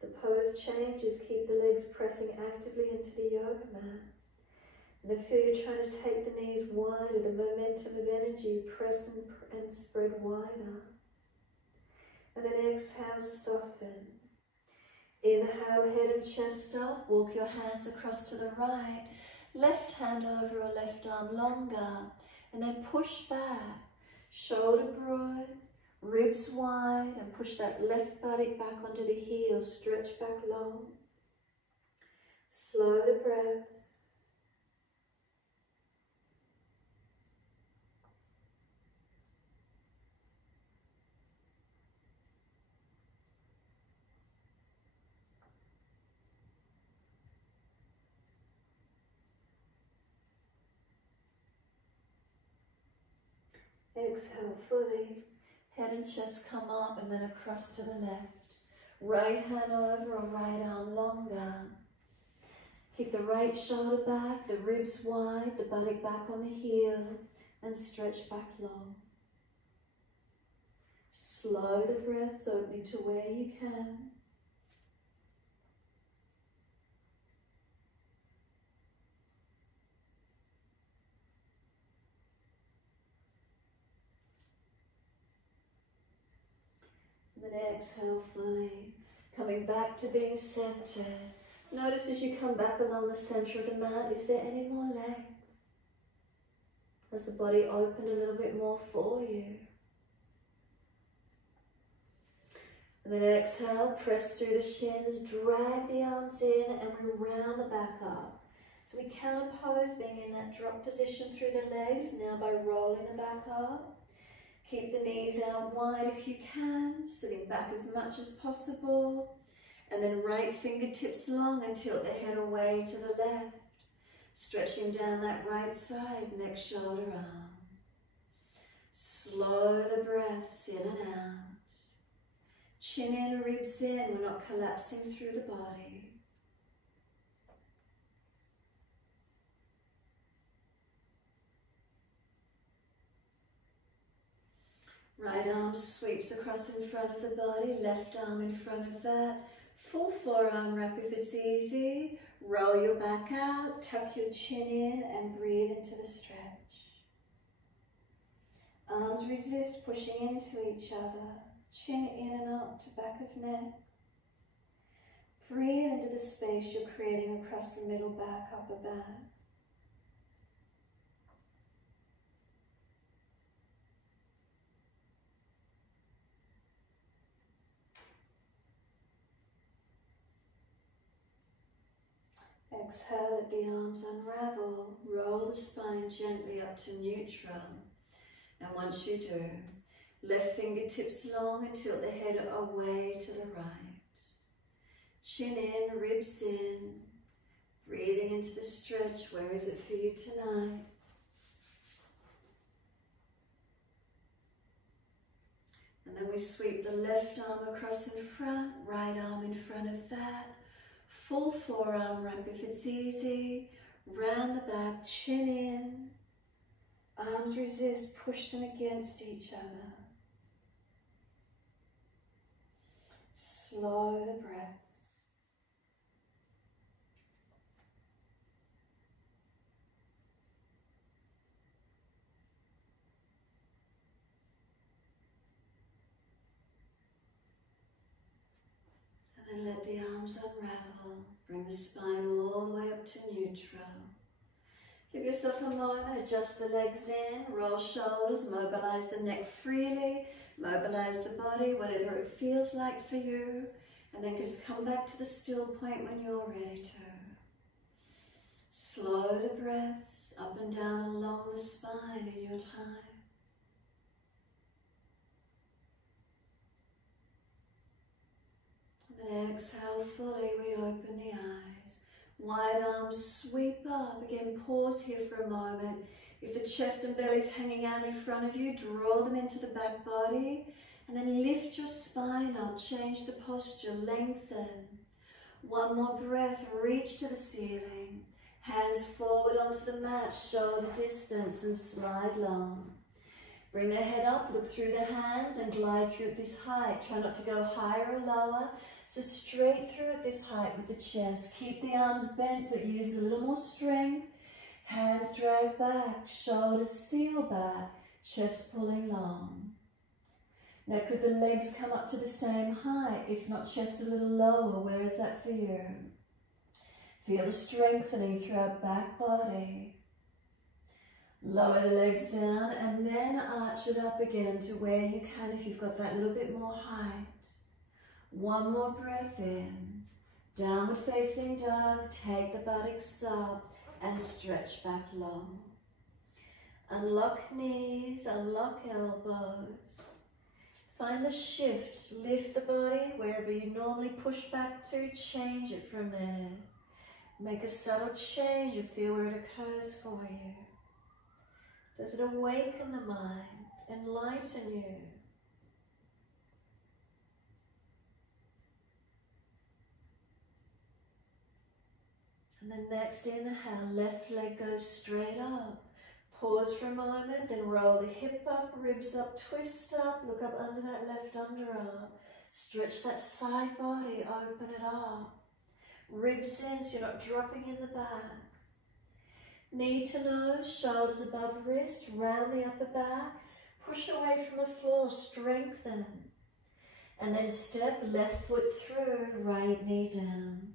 The pose changes, keep the legs pressing actively into the yoga mat. And then feel you're trying to take the knees wider, the momentum of energy, press and spread wider. And then exhale, soften. Inhale, head and chest up, walk your hands across to the right. Left hand over or left arm longer, and then push back, shoulder broad, ribs wide, and push that left buttock back onto the heels, stretch back long. Slow the breaths. Exhale fully, head and chest come up and then across to the left. Right hand over or right arm longer. Keep the right shoulder back, the ribs wide, the buttock back on the heel, and stretch back long. Slow the breaths, opening to where you can. And then exhale fully, coming back to being centered. Notice as you come back along the center of the mat, is there any more length? Has the body opened a little bit more for you? And then exhale, press through the shins, drag the arms in, and we round the back up. So we counter pose, being in that drop position through the legs, now by rolling the back up. Keep the knees out wide if you can, sitting back as much as possible. And then right fingertips long and tilt the head away to the left. Stretching down that right side, neck, shoulder, arm. Slow the breaths in and out. Chin in, ribs in, we're not collapsing through the body. Right arm sweeps across in front of the body, left arm in front of that. Full forearm wrap if it's easy. Roll your back out, tuck your chin in and breathe into the stretch. Arms resist, pushing into each other. Chin in and up to back of neck. Breathe into the space you're creating across the middle back, upper back. Exhale, let the arms unravel. Roll the spine gently up to neutral. And once you do, left fingertips long and tilt the head away to the right. Chin in, ribs in. Breathing into the stretch. Where is it for you tonight? And then we sweep the left arm across in front, right arm in front of that. Full forearm wrap if it's easy. Round the back, chin in. Arms resist, push them against each other. Slow the breaths. And then let the arms unravel. Bring the spine all the way up to neutral. Give yourself a moment, adjust the legs in, roll shoulders, mobilise the neck freely, mobilise the body, whatever it feels like for you, and then just come back to the still point when you're ready to. Slow the breaths up and down along the spine in your time. And exhale fully, we open the eyes. Wide arms sweep up. Again, pause here for a moment. If the chest and belly's hanging out in front of you, draw them into the back body. And then lift your spine up. Change the posture. Lengthen. One more breath. Reach to the ceiling. Hands forward onto the mat. Shoulder distance and slide long. Bring the head up. Look through the hands and glide through at this height. Try not to go higher or lower. So straight through at this height with the chest. Keep the arms bent so it uses a little more strength. Hands drag back, shoulders seal back, chest pulling long. Now could the legs come up to the same height? If not, chest a little lower. Where is that for you? Feel the strengthening throughout back body. Lower the legs down and then arch it up again to where you can if you've got that little bit more height. One more breath in, downward facing dog, take the buttocks up and stretch back long. Unlock knees, unlock elbows. Find the shift, lift the body wherever you normally push back to, change it from there. Make a subtle change and feel where it occurs for you. Does it awaken the mind, enlighten you? And then next inhale, left leg goes straight up. Pause for a moment, then roll the hip up, ribs up, twist up, look up under that left underarm. Stretch that side body, open it up. Ribs in so you're not dropping in the back. Knee to nose, shoulders above wrist, round the upper back. Push away from the floor, strengthen. And then step left foot through, right knee down.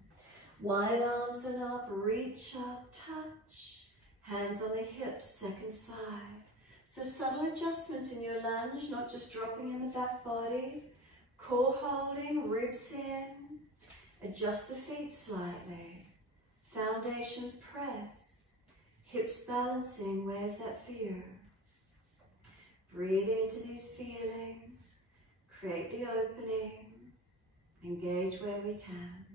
Wide arms and up, reach up, touch. Hands on the hips, second side. So subtle adjustments in your lunge, not just dropping in the back body. Core holding, ribs in. Adjust the feet slightly. Foundations press. Hips balancing, where's that for you? Breathing into these feelings. Create the opening. Engage where we can.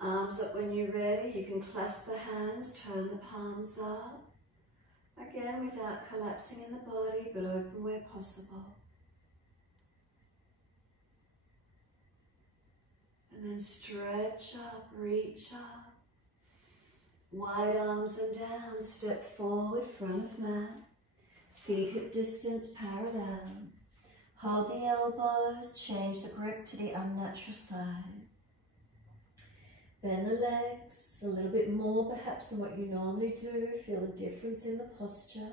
Arms up when you're ready. You can clasp the hands, turn the palms up. Again, without collapsing in the body, but open where possible. And then stretch up, reach up. Wide arms and down, step forward, front of mat. Feet hip distance parallel. Hold the elbows, change the grip to the unnatural side. Bend the legs a little bit more perhaps than what you normally do. Feel the difference in the posture.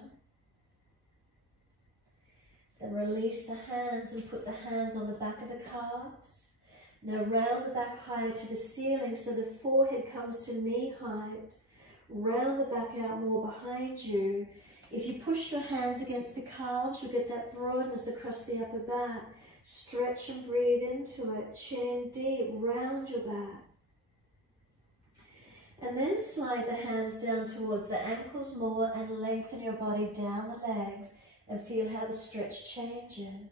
Then release the hands and put the hands on the back of the calves. Now round the back higher to the ceiling so the forehead comes to knee height. Round the back out more behind you. If you push your hands against the calves, you'll get that broadness across the upper back. Stretch and breathe into it. Chin deep, round your back. And then slide the hands down towards the ankles more and lengthen your body down the legs and feel how the stretch changes.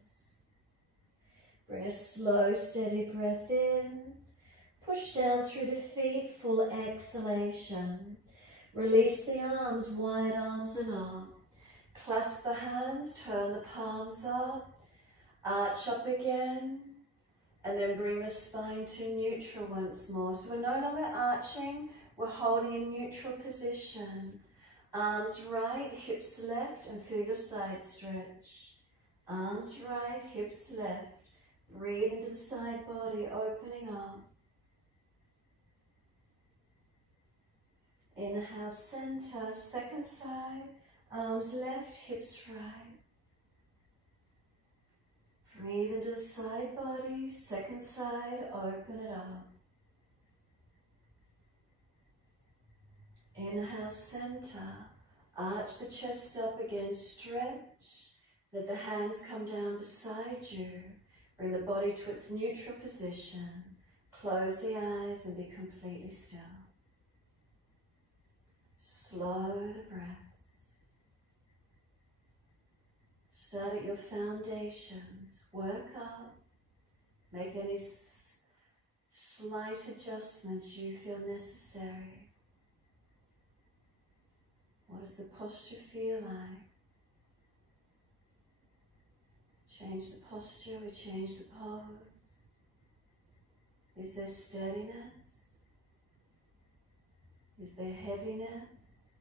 Bring a slow, steady breath in. Push down through the feet, full exhalation. Release the arms, wide arms and up. Clasp the hands, turn the palms up. Arch up again. And then bring the spine to neutral once more. So we're no longer arching. We're holding in neutral position. Arms right, hips left, and feel your side stretch. Arms right, hips left. Breathe into the side body, opening up. Inhale, center, second side. Arms left, hips right. Breathe into the side body, second side, open it up. Inhale, center, arch the chest up again, stretch. Let the hands come down beside you. Bring the body to its neutral position. Close the eyes and be completely still. Slow the breaths. Start at your foundations. Work up. Make any slight adjustments you feel necessary. What does the posture feel like? Change the posture, we change the pose. Is there steadiness? Is there heaviness?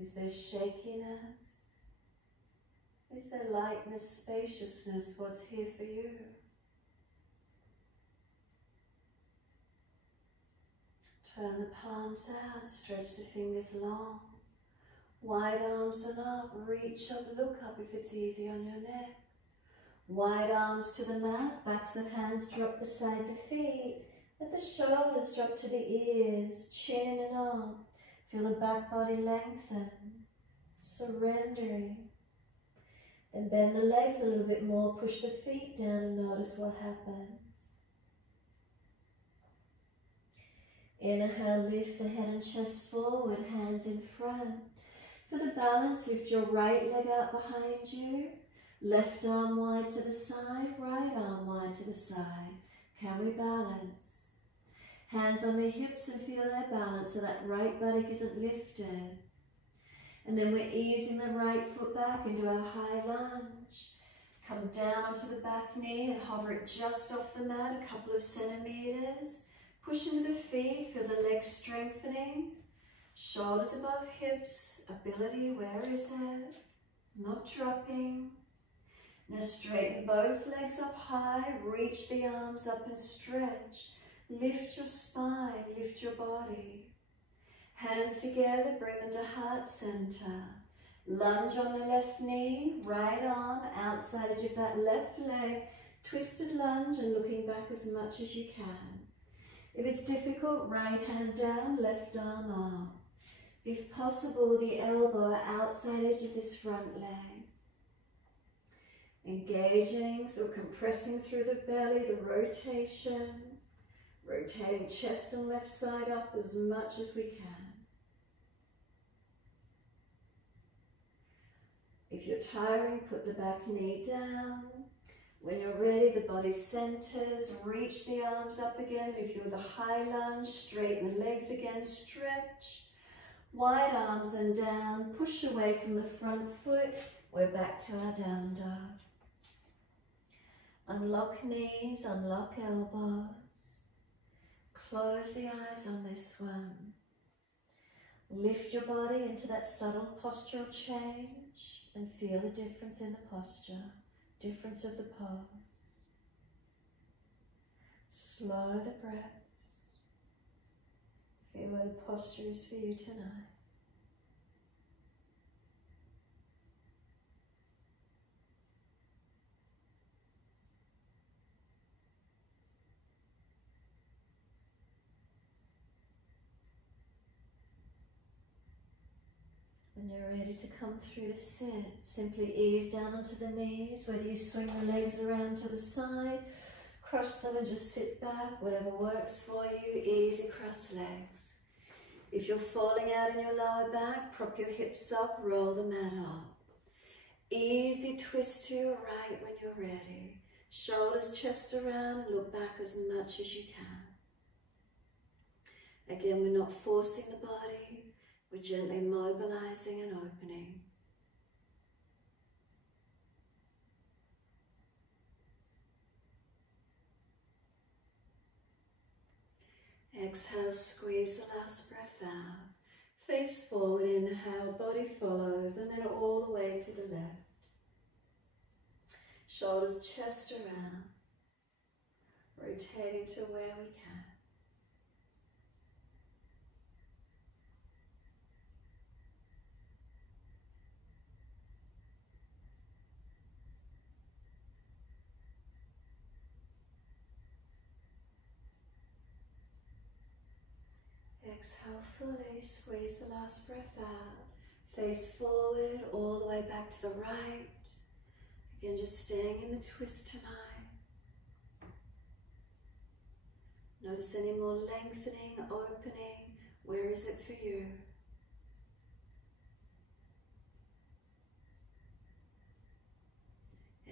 Is there shakiness? Is there lightness, spaciousness? What's here for you? Turn the palms out, stretch the fingers long. Wide arms and up, reach up, look up if it's easy on your neck. Wide arms to the mat, backs of hands drop beside the feet. Let the shoulders drop to the ears, chin and up. Feel the back body lengthen, surrendering. Then bend the legs a little bit more, push the feet down and notice what happens. Inhale, lift the head and chest forward, hands in front. For the balance, lift your right leg out behind you. Left arm wide to the side, right arm wide to the side. Can we balance? Hands on the hips and feel their balance so that right buttock isn't lifted. And then we're easing the right foot back into our high lunge. Come down onto the back knee and hover it just off the mat, a couple of centimeters. Push into the feet, feel the legs strengthening. Shoulders above hips, ability, where is it? Not dropping. Now straighten both legs up high, reach the arms up and stretch. Lift your spine, lift your body. Hands together, bring them to heart center. Lunge on the left knee, right arm outside edge of that left leg. Twisted lunge and looking back as much as you can. If it's difficult, right hand down, left arm up. If possible, the elbow outside edge of this front leg. Engaging, so compressing through the belly, the rotation. Rotating chest and left side up as much as we can. If you're tiring, put the back knee down. When you're ready, the body centers, reach the arms up again. If you're the high lunge, straighten the legs again, stretch. Wide arms and down, push away from the front foot. We're back to our down dog. Unlock knees, unlock elbows. Close the eyes on this one. Lift your body into that subtle postural change and feel the difference in the posture, difference of the pose. Slow the breaths. Feel where the posture is for you tonight. When you're ready to come through the sit, simply ease down onto the knees, whether you swing the legs around to the side, cross them and just sit back, whatever works for you, easy cross legs. If you're falling out in your lower back, prop your hips up, roll the mat up. Easy twist to your right when you're ready. Shoulders, chest around, and look back as much as you can. Again, we're not forcing the body. We're gently mobilizing and opening. Exhale, squeeze the last breath out. Face forward, inhale, body follows, and then all the way to the left. Shoulders, chest around. Rotating to where we can. Exhale fully, squeeze the last breath out. Face forward, all the way back to the right. Again, just staying in the twist tonight. Notice any more lengthening, opening. Where is it for you?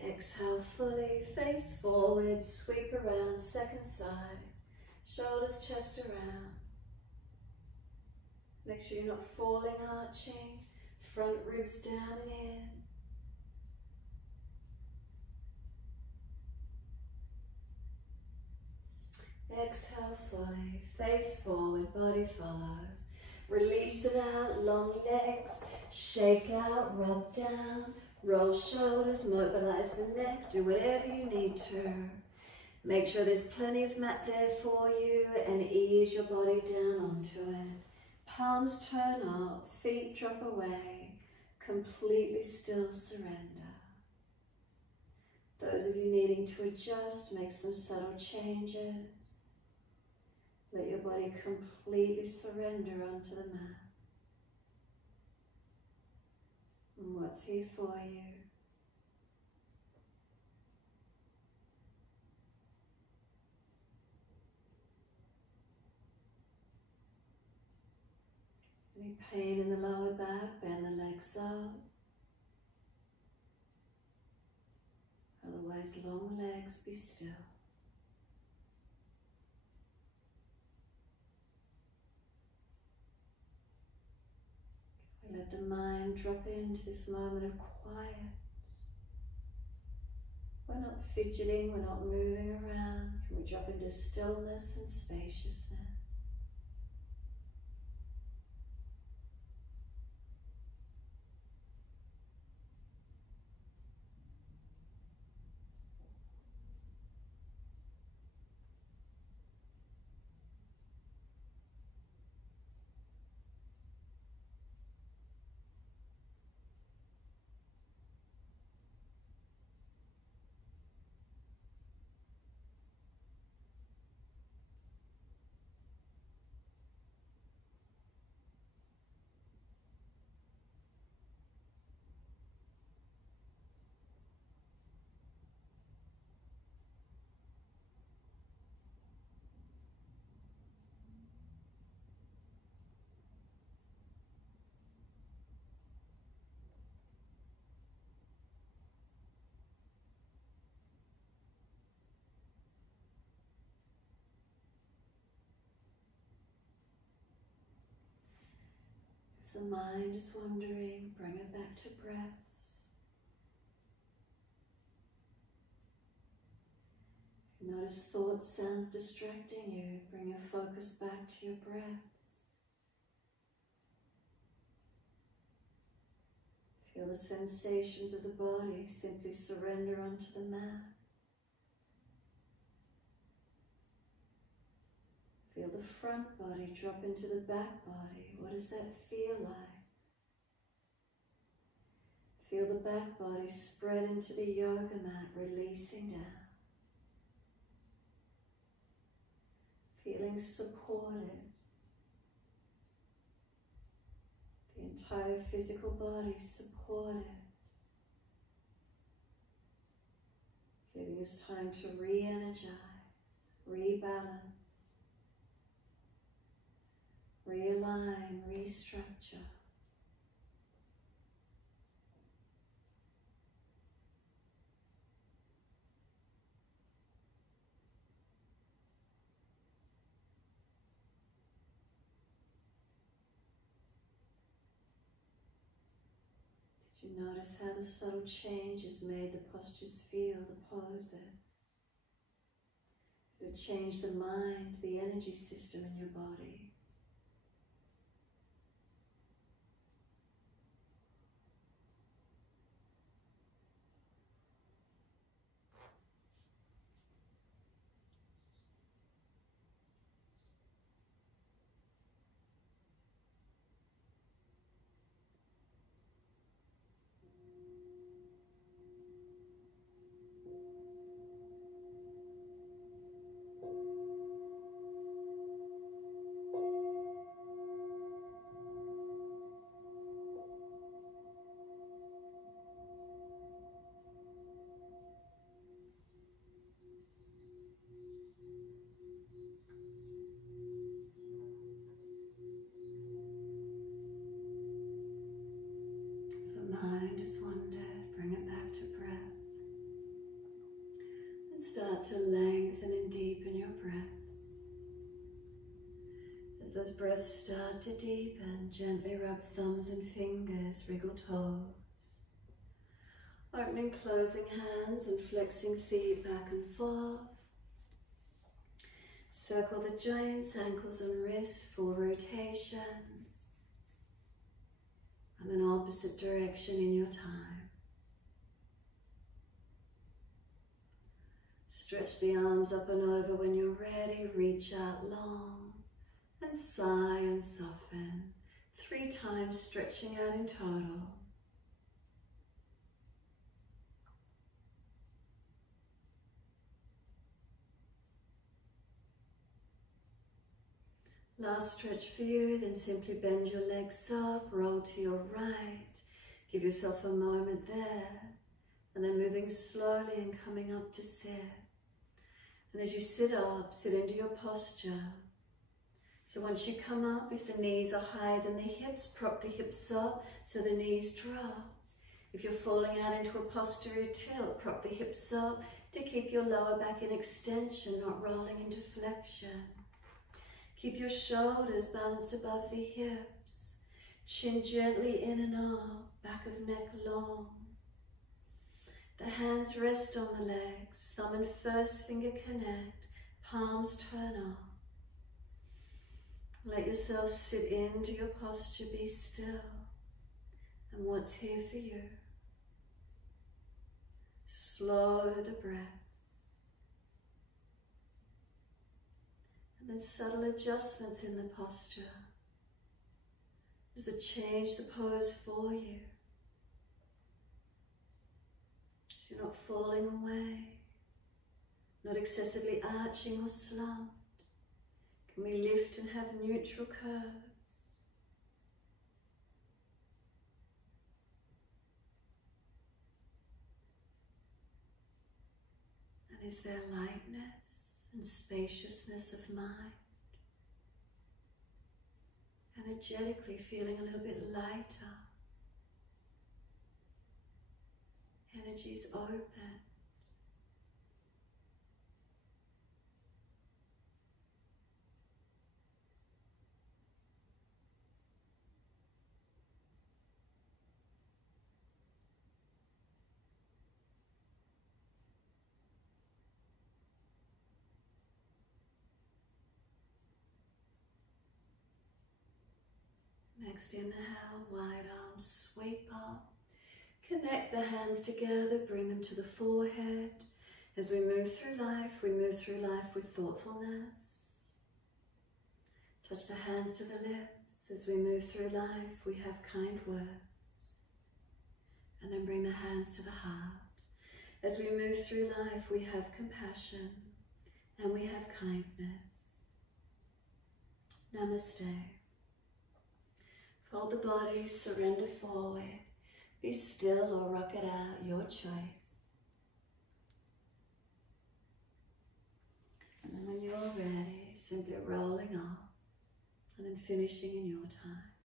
Exhale fully, face forward, sweep around, second side. Shoulders, chest around. Make sure you're not falling, arching. Front ribs down and in. Exhale fully, face forward, body follows. Release it out, long legs, shake out, rub down, roll shoulders, mobilize the neck, do whatever you need to. Make sure there's plenty of mat there for you and ease your body down onto it. Palms turn up, feet drop away, completely still surrender. Those of you needing to adjust, make some subtle changes. Let your body completely surrender onto the mat. And what's here for you? Any pain in the lower back, bend the legs up. Otherwise, long legs, be still. Let the mind drop into this moment of quiet. We're not fidgeting, we're not moving around. Can we drop into stillness and spaciousness? If the mind is wandering, bring it back to breaths. Notice thoughts, sounds distracting you. Bring your focus back to your breaths. Feel the sensations of the body. Simply surrender onto the mat. Feel the front body drop into the back body. What does that feel like? Feel the back body spread into the yoga mat, releasing down. Feeling supported. The entire physical body supported. Feeling it's time to re-energize, rebalance, realign, restructure. Did you notice how the subtle changes made the postures feel, the poses? Did it change the mind, the energy system in your body? Mind is wandered, bring it back to breath. And start to lengthen and deepen your breaths. As those breaths start to deepen, gently rub thumbs and fingers, wriggle toes. Opening, closing hands and flexing feet back and forth. Circle the joints, ankles and wrists, full rotations. And then opposite direction in your time. Stretch the arms up and over when you're ready. Reach out long and sigh and soften. 3 times, stretching out in total. Last stretch for you, then simply bend your legs up, roll to your right. Give yourself a moment there, and then moving slowly and coming up to sit. And as you sit up, sit into your posture. So once you come up, if the knees are higher than the hips, prop the hips up so the knees drop. If you're falling out into a posterior tilt, prop the hips up to keep your lower back in extension, not rolling into flexion. Keep your shoulders balanced above the hips, chin gently in and up, back of neck long. The hands rest on the legs, thumb and first finger connect, palms turn up. Let yourself sit into your posture, be still, and what's here for you. Slow the breath. And then subtle adjustments in the posture. Does it change the pose for you? So you're not falling away, not excessively arching or slumped. Can we lift and have neutral curves? And is there lightness and spaciousness of mind? Energetically feeling a little bit lighter. Energy's open. Next inhale, wide arms sweep up. Connect the hands together, bring them to the forehead. As we move through life with thoughtfulness. Touch the hands to the lips. As we move through life, we have kind words. And then bring the hands to the heart. As we move through life, we have compassion and we have kindness. Namaste. Fold the body, surrender forward. Be still or rock it out, your choice. And then when you're ready, simply rolling off and then finishing in your time.